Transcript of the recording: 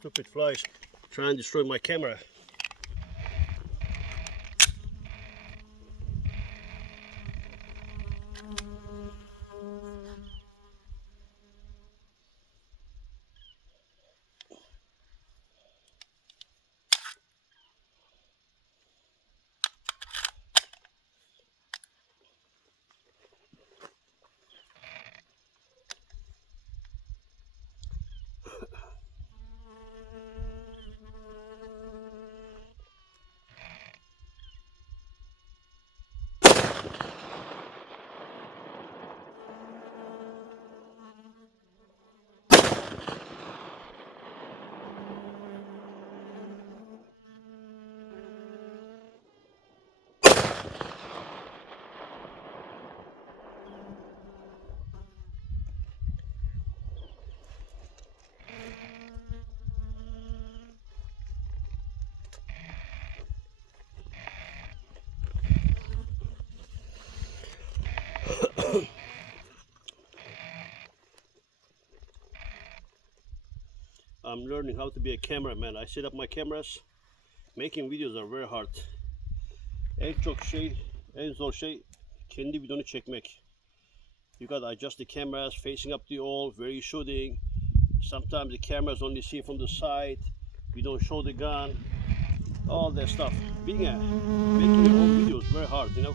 Stupid flies trying to destroy my camera. I'm learning how to be a cameraman. I set up my cameras. Making videos are very hard. En zor şey kendi videonu çekmek. You gotta adjust the cameras, facing up the wall, where you're shooting. Sometimes the cameras only see from the side. We don't show the gun. All that stuff. Making your own videos is very hard, you know.